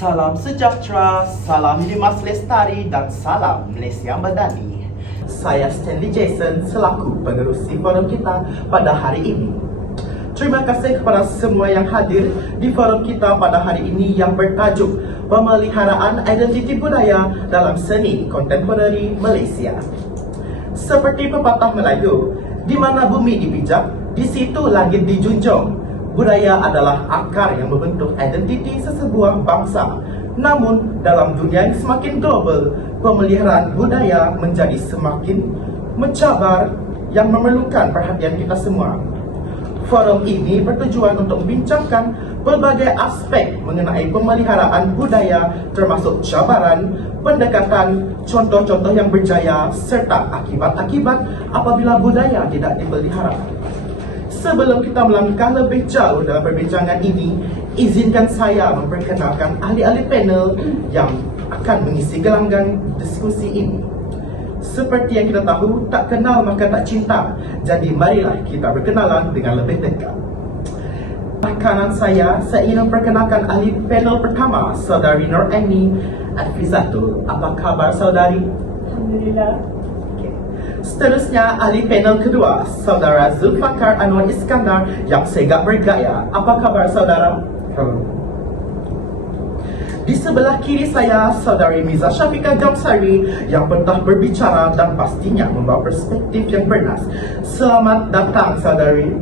Salam sejahtera, salam Limas Lestari dan salam Malaysia Madani. Saya Stanley Jason selaku pengerusi forum kita pada hari ini. Terima kasih kepada semua yang hadir di forum kita pada hari ini yang bertajuk Pemeliharaan Identiti Budaya dalam Seni Kontemporari Malaysia. Seperti pepatah Melayu, di mana bumi dipijak, di situ langit dijunjung. Budaya adalah akar yang membentuk identiti sesebuah bangsa. Namun, dalam dunia yang semakin global, pemeliharaan budaya menjadi semakin mencabar yang memerlukan perhatian kita semua. Forum ini bertujuan untuk membincangkan berbagai aspek mengenai pemeliharaan budaya termasuk cabaran, pendekatan, contoh-contoh yang berjaya serta akibat-akibat apabila budaya tidak dipelihara. Sebelum kita melangkah lebih jauh dalam perbincangan ini, izinkan saya memperkenalkan ahli-ahli panel yang akan mengisi gelanggang diskusi ini. Seperti yang kita tahu, tak kenal maka tak cinta. Jadi marilah kita berkenalan dengan lebih dekat. Kanan saya ingin memperkenalkan ahli panel pertama, Saudari Nur Aini Adfizatul. Apa khabar saudari? Alhamdulillah. Seterusnya, ahli panel kedua, Saudara Zulfakar Anwar Iskandar yang segak bergaya. Apa khabar saudara? Di sebelah kiri saya, Saudari Miza Syafiqah Jamsari yang pernah berbicara dan pastinya membawa perspektif yang bernas. Selamat datang saudari.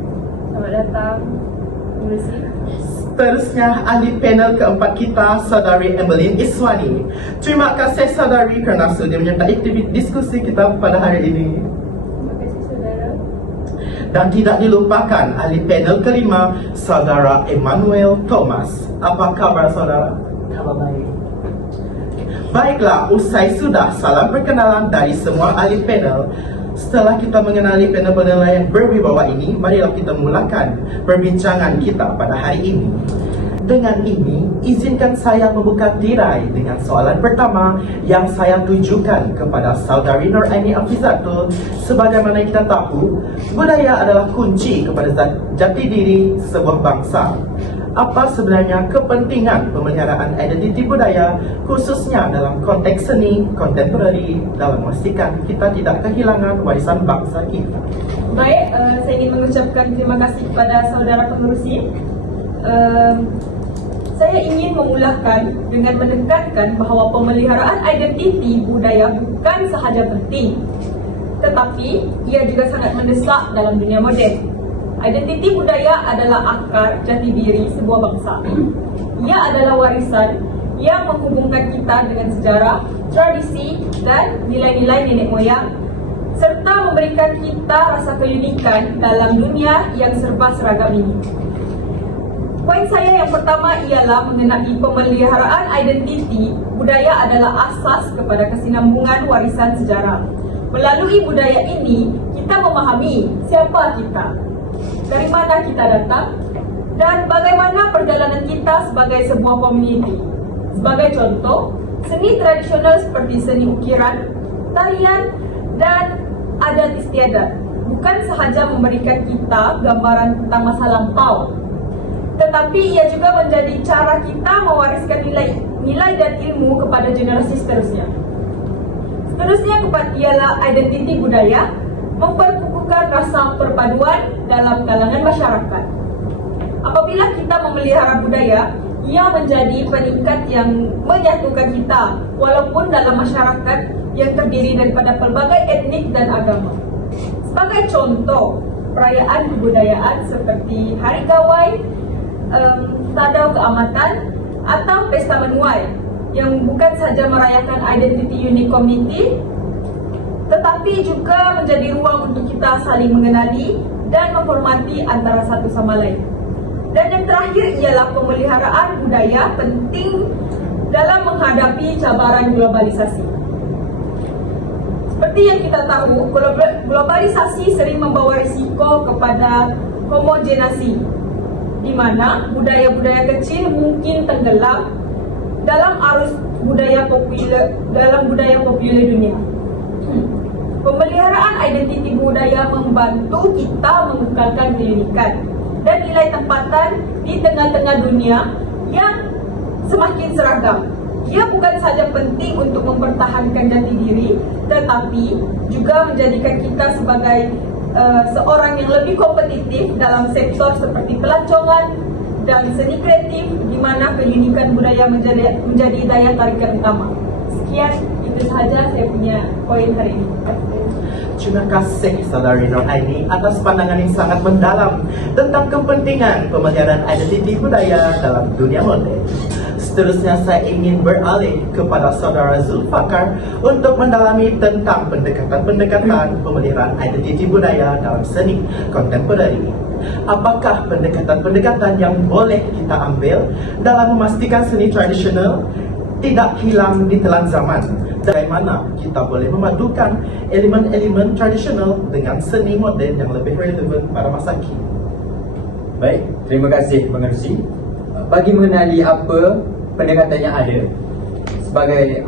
Selamat datang. Terima kasih. Seterusnya, ahli panel keempat kita, Saudari Emeline Iswani. Terima kasih saudari kerana sudi menyertai diskusi kita pada hari ini. Terima kasih saudara. Dan tidak dilupakan ahli panel kelima, Saudara Emmanuel Thomas. Apa khabar saudara? Khabar baik. Baiklah, usai sudah salam perkenalan dari semua ahli panel. Setelah kita mengenali panel-panel yang berwibawa ini, marilah kita mulakan perbincangan kita pada hari ini. Dengan ini, izinkan saya membuka tirai dengan soalan pertama yang saya tujukan kepada Saudari Nur Aini Adfizatul. Sebagaimana kita tahu, budaya adalah kunci kepada jati diri sebuah bangsa. Apa sebenarnya kepentingan pemeliharaan identiti budaya, khususnya dalam konteks seni kontemporari, dalam memastikan kita tidak kehilangan warisan bangsa kita? Baik, saya ingin mengucapkan terima kasih kepada saudara pengerusi. Saya ingin memulakan dengan menekankan bahawa pemeliharaan identiti budaya bukan sahaja penting, tetapi ia juga sangat mendesak dalam dunia moden. Identiti budaya adalah akar jati diri sebuah bangsa. Ia adalah warisan yang menghubungkan kita dengan sejarah, tradisi dan nilai-nilai nenek moyang, serta memberikan kita rasa keunikan dalam dunia yang serba seragam ini. Poin saya yang pertama ialah mengenai pemeliharaan identiti budaya adalah asas kepada kesinambungan warisan sejarah. Melalui budaya ini, kita memahami siapa kita, dari mana kita datang, dan bagaimana perjalanan kita sebagai sebuah komuniti. Sebagai contoh, seni tradisional seperti seni ukiran, tarian, dan adat istiadat bukan sahaja memberikan kita gambaran tentang masa lampau, tetapi ia juga menjadi cara kita mewariskan nilai dan ilmu kepada generasi seterusnya. Seterusnya ialah identiti budaya, memperkukuhkan rasa perpaduan dalam kalangan masyarakat. Apabila kita memelihara budaya, ia menjadi peningkat yang menyatukan kita, walaupun dalam masyarakat yang terdiri daripada pelbagai etnik dan agama. Sebagai contoh, perayaan kebudayaan seperti Hari Gawai, Tadau Keamatan atau Pesta Menuai yang bukan saja merayakan identiti unik komuniti, tetapi juga menjadi ruang untuk kita saling mengenali dan menghormati antara satu sama lain. Dan yang terakhir ialah pemeliharaan budaya penting dalam menghadapi cabaran globalisasi. Seperti yang kita tahu, globalisasi sering membawa risiko kepada homogenasi, di mana budaya-budaya kecil mungkin tenggelam dalam arus budaya populer dunia. Pemeliharaan identiti budaya membantu kita mengekalkan keunikan dan nilai tempatan di tengah-tengah dunia yang semakin seragam. Ia bukan sahaja penting untuk mempertahankan jati diri, tetapi juga menjadikan kita sebagai seorang yang lebih kompetitif dalam sektor seperti pelancongan dan seni kreatif, di mana pendidikan budaya menjadi daya tarikan utama. Sekian, itu sahaja saya punya poin hari ini. Terima kasih Saudari Nur Aini atas pandangan yang sangat mendalam tentang kepentingan pemeliharaan identiti budaya dalam dunia moden. Seterusnya saya ingin beralih kepada Saudara Zulfakar untuk mendalami tentang pendekatan-pendekatan pemeliharaan identiti budaya dalam seni kontemporeri. Apakah pendekatan-pendekatan yang boleh kita ambil dalam memastikan seni tradisional tidak hilang di telan zaman? Bagaimana kita boleh memadukan elemen-elemen tradisional dengan seni moden yang lebih relevan pada masa kini? Baik, terima kasih pengerusi. Bagi mengenali apa pendekatan yang ada, sebagai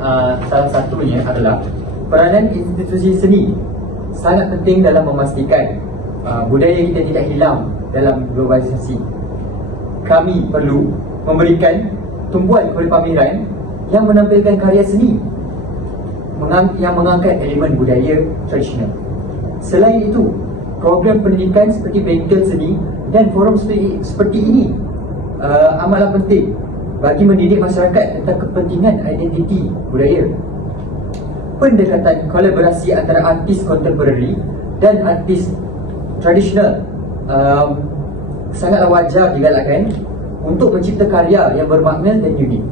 salah satunya adalah peranan institusi seni sangat penting dalam memastikan budaya kita tidak hilang dalam globalisasi. Kami perlu memberikan tumpuan kepada pameran yang menampilkan karya seni yang mengangkat elemen budaya tradisional. Selain itu, program pendidikan seperti bengkel seni dan forum seperti ini amatlah penting bagi mendidik masyarakat tentang kepentingan identiti budaya. Pendekatan kolaborasi antara artis kontemporeri dan artis tradisional sangatlah wajar digalakkan untuk mencipta karya yang bermakna dan unik.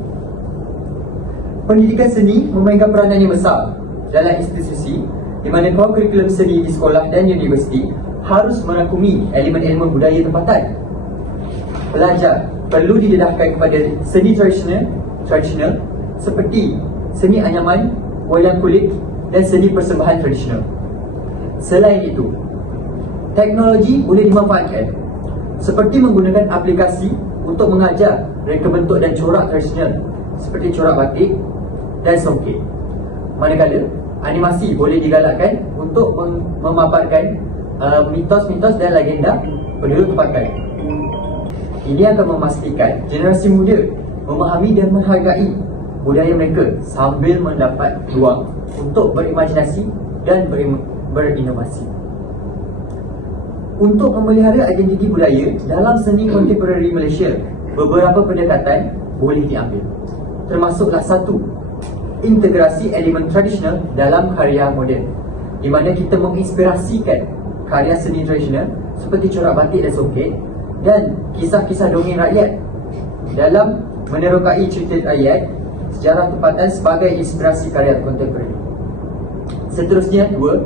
Pendidikan seni memainkan peranan yang besar dalam institusi di mana kurikulum seni di sekolah dan universiti harus merangkumi elemen-elemen budaya tempatan. Pelajar perlu didedahkan kepada seni tradisional seperti seni anyaman, wayang kulit dan seni persembahan tradisional. Selain itu, teknologi boleh dimanfaatkan seperti menggunakan aplikasi untuk mengajar reka bentuk dan corak tradisional seperti corak batik dan songket. Manakala animasi boleh digalakkan untuk memaparkan mitos-mitos dan legenda penduduk tempatan. Ini akan memastikan generasi muda memahami dan menghargai budaya mereka sambil mendapat ruang untuk berimajinasi dan berinovasi. Untuk memelihara identiti budaya dalam seni kontemporeri Malaysia, beberapa pendekatan boleh diambil. Termasuklah satu, integrasi elemen tradisional dalam karya moden, di mana kita menginspirasikan karya seni tradisional seperti corak batik dan songket dan kisah-kisah dongeng rakyat dalam menerokai cerita rakyat sejarah tempatan sebagai inspirasi karya kontemporeri. Seterusnya, dua,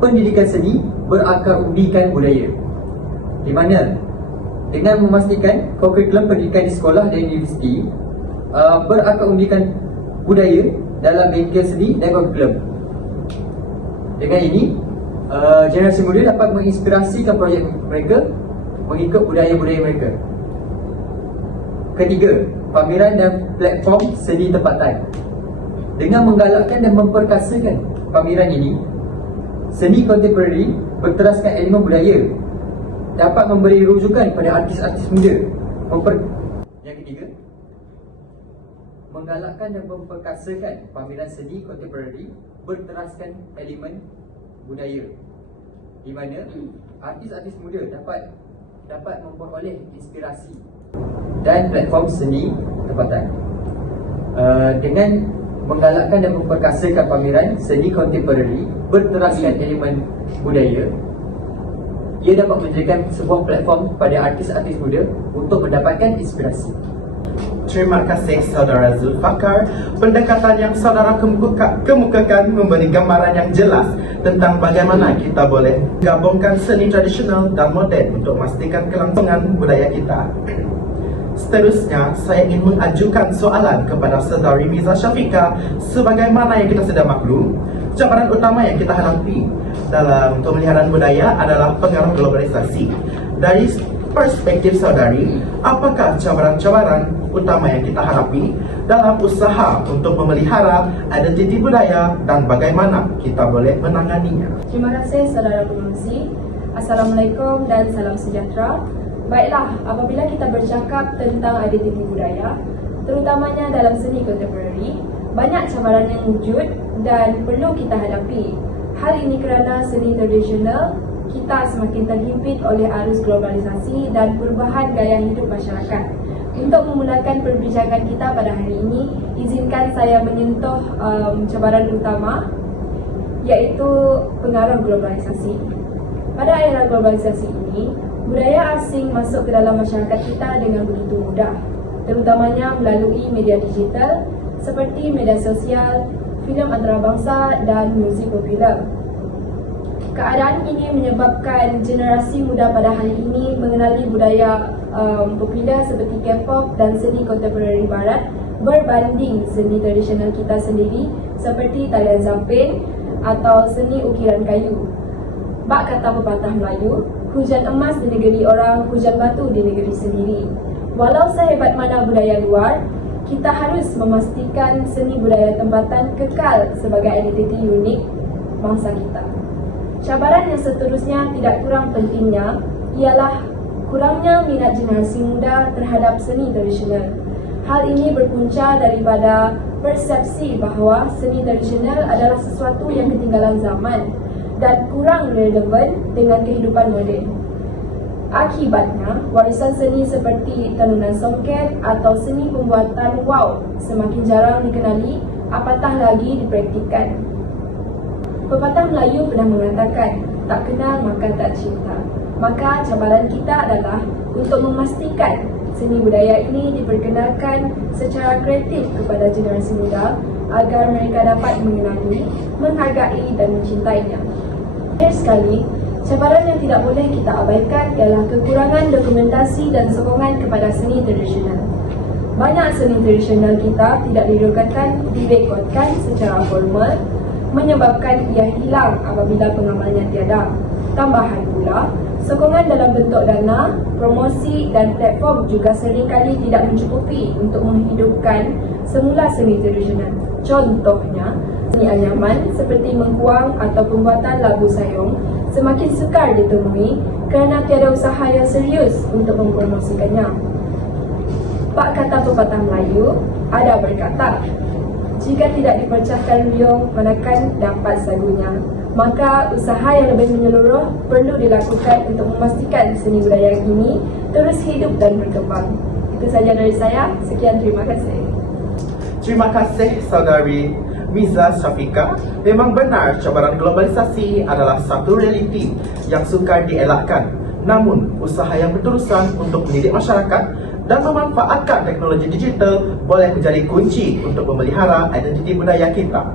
pendidikan seni berakar umbikan budaya, di mana dengan memastikan kurikulum pendidikan di sekolah dan universiti berakar umbikan budaya dalam bengkel seni dan kurikulum. Dengan ini, generasi muda dapat menginspirasikan projek mereka mengikut budaya-budaya mereka. Ketiga, pameran dan platform seni tempatan. Dengan menggalakkan dan memperkasakan pameran ini, seni kontemporeri berteraskan elemen budaya dapat memberi rujukan pada artis-artis muda. Yang ketiga, menggalakkan dan memperkasakan pameran seni kontemporeri berteraskan elemen budaya, di mana artis-artis muda dapat memperoleh inspirasi dan platform seni tempatan. Dengan menggalakkan dan memperkasakan pameran seni kontemporeri berteraskan elemen budaya, ia dapat menjadikan sebuah platform pada artis-artis muda untuk mendapatkan inspirasi. Terima kasih Saudara Zulfakar. Pendekatan yang saudara kemukakan memberi gambaran yang jelas tentang bagaimana kita boleh gabungkan seni tradisional dan moden untuk memastikan kelangsungan budaya kita. Seterusnya, saya ingin mengajukan soalan kepada Saudari Miza Syafiqah. Sebagaimana yang kita sudah maklum, cabaran utama yang kita hadapi dalam pemeliharaan budaya adalah pengaruh globalisasi. Dari perspektif saudari, apakah cabaran-cabaran utama yang kita hadapi dalam usaha untuk memelihara identiti budaya dan bagaimana kita boleh menanganinya? Terima kasih saudara pengerusi. Assalamualaikum dan salam sejahtera. Baiklah, apabila kita bercakap tentang identiti budaya, terutamanya dalam seni kontemporari, banyak cabaran yang wujud dan perlu kita hadapi. Hal ini kerana seni tradisional kita semakin terhimpit oleh arus globalisasi dan perubahan gaya hidup masyarakat. Untuk memulakan perbincangan kita pada hari ini, izinkan saya menyentuh cabaran utama, iaitu pengaruh globalisasi. Pada era globalisasi ini, budaya asing masuk ke dalam masyarakat kita dengan begitu mudah, terutamanya melalui media digital seperti media sosial, filem antarabangsa dan muzik popular. Keadaan ini menyebabkan generasi muda pada hari ini mengenali budaya popular seperti K-pop dan seni kontemporari barat berbanding seni tradisional kita sendiri seperti talian zapin atau seni ukiran kayu. Bak kata pepatah Melayu, hujan emas di negeri orang, hujan batu di negeri sendiri. Walau sehebat mana budaya luar, kita harus memastikan seni budaya tempatan kekal sebagai identiti unik bangsa kita. Cabaran yang seterusnya tidak kurang pentingnya ialah kurangnya minat generasi muda terhadap seni tradisional. Hal ini berpunca daripada persepsi bahawa seni tradisional adalah sesuatu yang ketinggalan zaman dan kurang relevan dengan kehidupan moden. Akibatnya, warisan seni seperti tenunan songket atau seni pembuatan wow semakin jarang dikenali, apatah lagi dipraktikkan. Pepatah Melayu pernah mengatakan, tak kenal maka tak cinta. Maka cabaran kita adalah untuk memastikan seni budaya ini diperkenalkan secara kreatif kepada generasi muda agar mereka dapat mengenali, menghargai dan mencintainya. Akhir sekali, cabaran yang tidak boleh kita abaikan ialah kekurangan dokumentasi dan sokongan kepada seni tradisional. Banyak seni tradisional kita tidak direkodkan secara formal, menyebabkan ia hilang apabila pengamalnya tiada. Tambahan pula, sokongan dalam bentuk dana, promosi dan platform juga seringkali tidak mencukupi untuk menghidupkan semula seni tradisional. Contohnya, seni anyaman seperti mengkuang atau pembuatan labu sayong semakin sukar ditemui kerana tiada usaha yang serius untuk mempromosikannya. Pak kata pepatah Melayu, ada berkata, jika tidak dipecahkan riung, manakan dapat sagunya. Maka usaha yang lebih menyeluruh perlu dilakukan untuk memastikan seni budaya ini terus hidup dan berkembang. Itu saja dari saya. Sekian, terima kasih. Terima kasih saudari Miza Syafiqah. Memang benar cabaran globalisasi adalah satu realiti yang sukar dielakkan. Namun, usaha yang berterusan untuk mendidik masyarakat dan memanfaatkan teknologi digital boleh menjadi kunci untuk memelihara identiti budaya kita.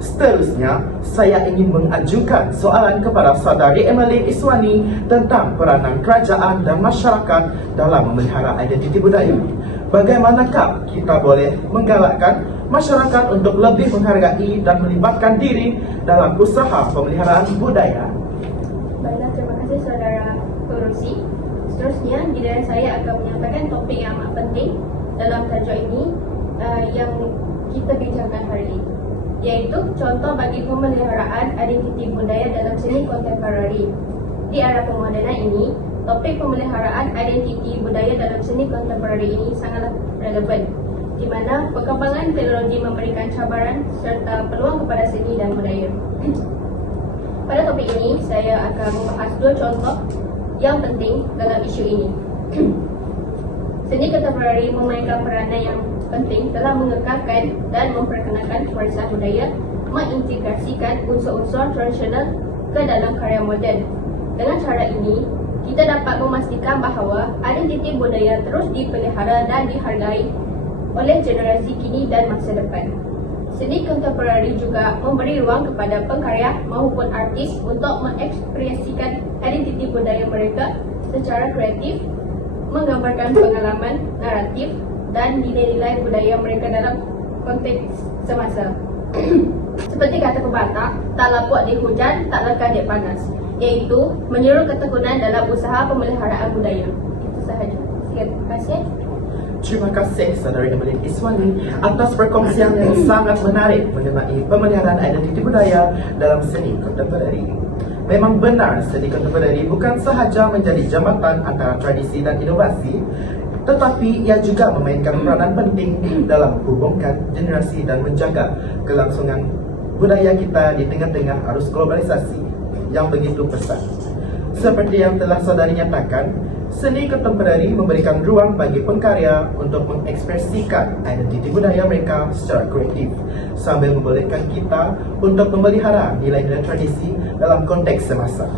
Seterusnya, saya ingin mengajukan soalan kepada saudari Emily Iswani tentang peranan kerajaan dan masyarakat dalam memelihara identiti budaya. Bagaimanakah kita boleh menggalakkan masyarakat untuk lebih menghargai dan melibatkan diri dalam usaha pemeliharaan budaya? Baiklah, terima kasih saudara Rosi. Seterusnya, giliran saya akan menyampaikan topik yang amat penting dalam tajuk ini yang kita bincangkan hari ini, iaitu contoh bagi pemeliharaan identiti budaya dalam seni kontemporari. Di era pemodenan ini, topik pemeliharaan identiti budaya dalam seni kontemporari ini sangatlah relevan, di mana perkembangan teknologi memberikan cabaran serta peluang kepada seni dan budaya. Pada topik ini, saya akan membahas dua contoh yang penting dalam isu ini. Seni kontemporari memainkan peranan yang penting dalam mengekalkan dan memperkenalkan warisan budaya, mengintegrasikan unsur-unsur tradisional ke dalam karya moden. Dengan cara ini, kita dapat memastikan bahawa identiti budaya terus dipelihara dan dihargai oleh generasi kini dan masa depan. Seni kontemporari juga memberi ruang kepada pengkarya maupun artis untuk mengekspresikan identiti budaya mereka secara kreatif, menggambarkan pengalaman, naratif dan nilai-nilai budaya mereka dalam konteks semasa. Seperti kata pepatah, tak lapuk di hujan, tak lekang di panas, iaitu menyeru ketekunan dalam usaha pemeliharaan budaya. Itu sahaja. Terima kasih. Terima kasih saudari Emily Iswani atas perkongsian yang sangat menarik mengenai pemeliharaan identiti budaya dalam seni kontemporari. Memang benar seni kontemporari bukan sahaja menjadi jambatan antara tradisi dan inovasi, tetapi ia juga memainkan peranan penting dalam menghubungkan generasi dan menjaga kelangsungan budaya kita di tengah-tengah arus globalisasi yang begitu pesat. Seperti yang telah saudari nyatakan, seni kontemporari memberikan ruang bagi pengkarya untuk mengekspresikan identiti budaya mereka secara kreatif, sambil membolehkan kita untuk memelihara nilai-nilai tradisi dalam konteks semasa.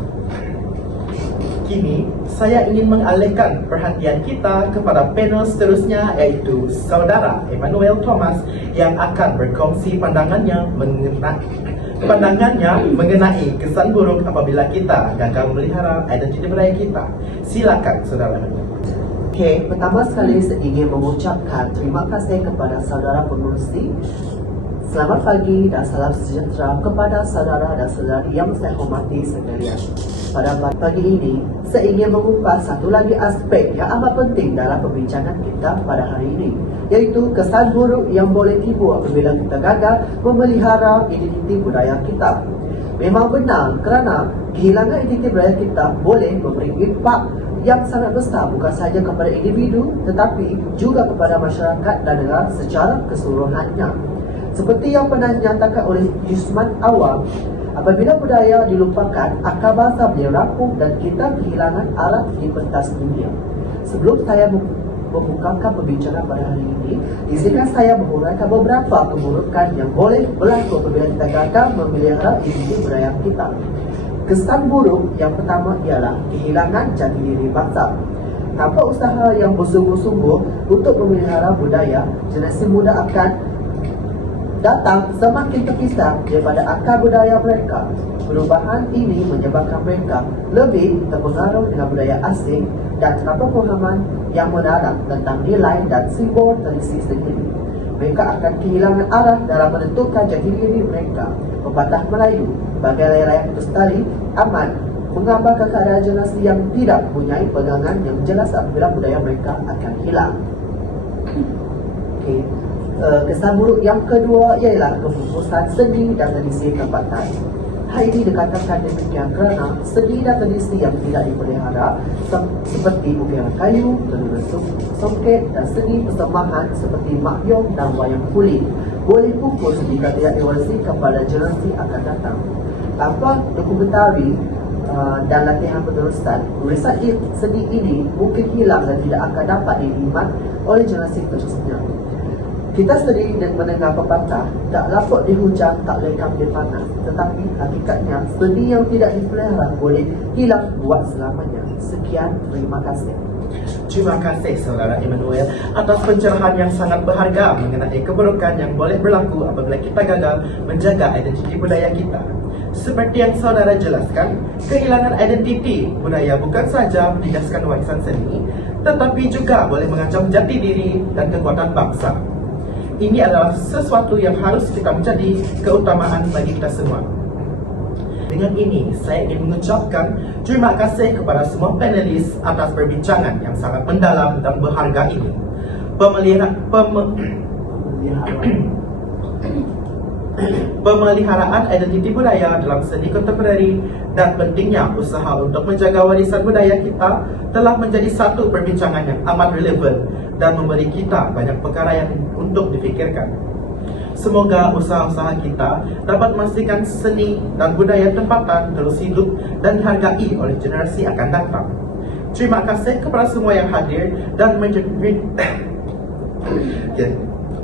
Kini, saya ingin mengalihkan perhatian kita kepada panel seterusnya, iaitu Saudara Emmanuel Thomas yang akan berkongsi pandangannya mengenai kesan buruk apabila kita gagal memelihara identiti budaya kita. Silakan, Saudara Emmanuel. Okey, pertama sekali saya ingin mengucapkan terima kasih kepada saudara pengurusi. Selamat pagi dan salam sejahtera kepada saudara dan saudari yang saya hormati sekalian. Pada pagi ini, saya ingin mengupas satu lagi aspek yang amat penting dalam perbincangan kita pada hari ini, iaitu kesan buruk yang boleh timbul apabila kita gagal memelihara identiti budaya kita. Memang benar kerana kehilangan identiti budaya kita boleh memberi impak yang sangat besar bukan sahaja kepada individu tetapi juga kepada masyarakat dan negara secara keseluruhannya. Seperti yang pernah dinyatakan oleh Yusman Awam, apabila budaya dilupakan, akar bangsa boleh rapuh dan kita kehilangan arah di pentas dunia. Sebelum saya membukakan perbincangan pada hari ini, izinkan saya menguraikan beberapa keburukan yang boleh berlaku apabila kita gagal memelihara identiti budaya kita. Kesan buruk yang pertama ialah kehilangan jati diri bangsa. Tanpa usaha yang bersungguh-sungguh untuk memelihara budaya, generasi muda akan datang semakin terpisah daripada akar budaya mereka. Perubahan ini menyebabkan mereka lebih terpengaruh dengan budaya asing dan tanpa pemahaman yang mendalam tentang nilai dan simbol tradisi sendiri. Mereka akan kehilangan arah dalam menentukan jati diri mereka. Pepatah Melayu, bagai layar putus tali, aman menggambarkan keadaan generasi yang tidak mempunyai pegangan yang jelas apabila budaya mereka akan hilang. Okey. Kesan buruk yang kedua ialah keputusan seni dan tradisi tempatan. Hal ini dikatakan demikian kerana seni dan tradisi yang tidak dipelihara seperti ukiran kayu, tenun songket dan seni persembahan seperti makyong dan wayang kulit boleh pupus jika tidak diwariskan kepada generasi akan datang. Tanpa dokumentari dan latihan penerusan, warisan seni ini mungkin hilang dan tidak akan dapat dinikmat oleh generasi seterusnya. Kita sering mendengar pepatah, tak lapuk di hujan, tak lekang di panas. Tetapi hakikatnya, seni yang tidak dipelihara boleh hilang buat selamanya. Sekian, terima kasih. Terima kasih Saudara Emmanuel atas pencerahan yang sangat berharga mengenai keburukan yang boleh berlaku apabila kita gagal menjaga identiti budaya kita. Seperti yang saudara jelaskan, kehilangan identiti budaya bukan saja menjejaskan warisan seni, tetapi juga boleh mengancam jati diri dan kekuatan bangsa. Ini adalah sesuatu yang harus kita menjadi keutamaan bagi kita semua. Dengan ini, saya ingin mengucapkan terima kasih kepada semua panelis atas perbincangan yang sangat mendalam dan berharga ini. Pemeliharaan identiti budaya dalam seni kontemporari dan pentingnya usaha untuk menjaga warisan budaya kita telah menjadi satu perbincangan yang amat relevan dan memberi kita banyak perkara yang untuk difikirkan. Semoga usaha-usaha kita dapat memastikan seni dan budaya tempatan terus hidup dan dihargai oleh generasi akan datang. Terima kasih kepada semua yang hadir dan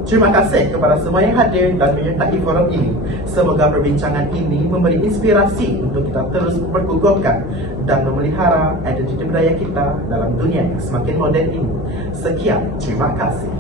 Terima kasih kepada semua yang hadir dan menyertai forum ini. Semoga perbincangan ini memberi inspirasi untuk kita terus memperkukuhkan dan memelihara identiti budaya kita dalam dunia yang semakin moden ini. Sekian, terima kasih.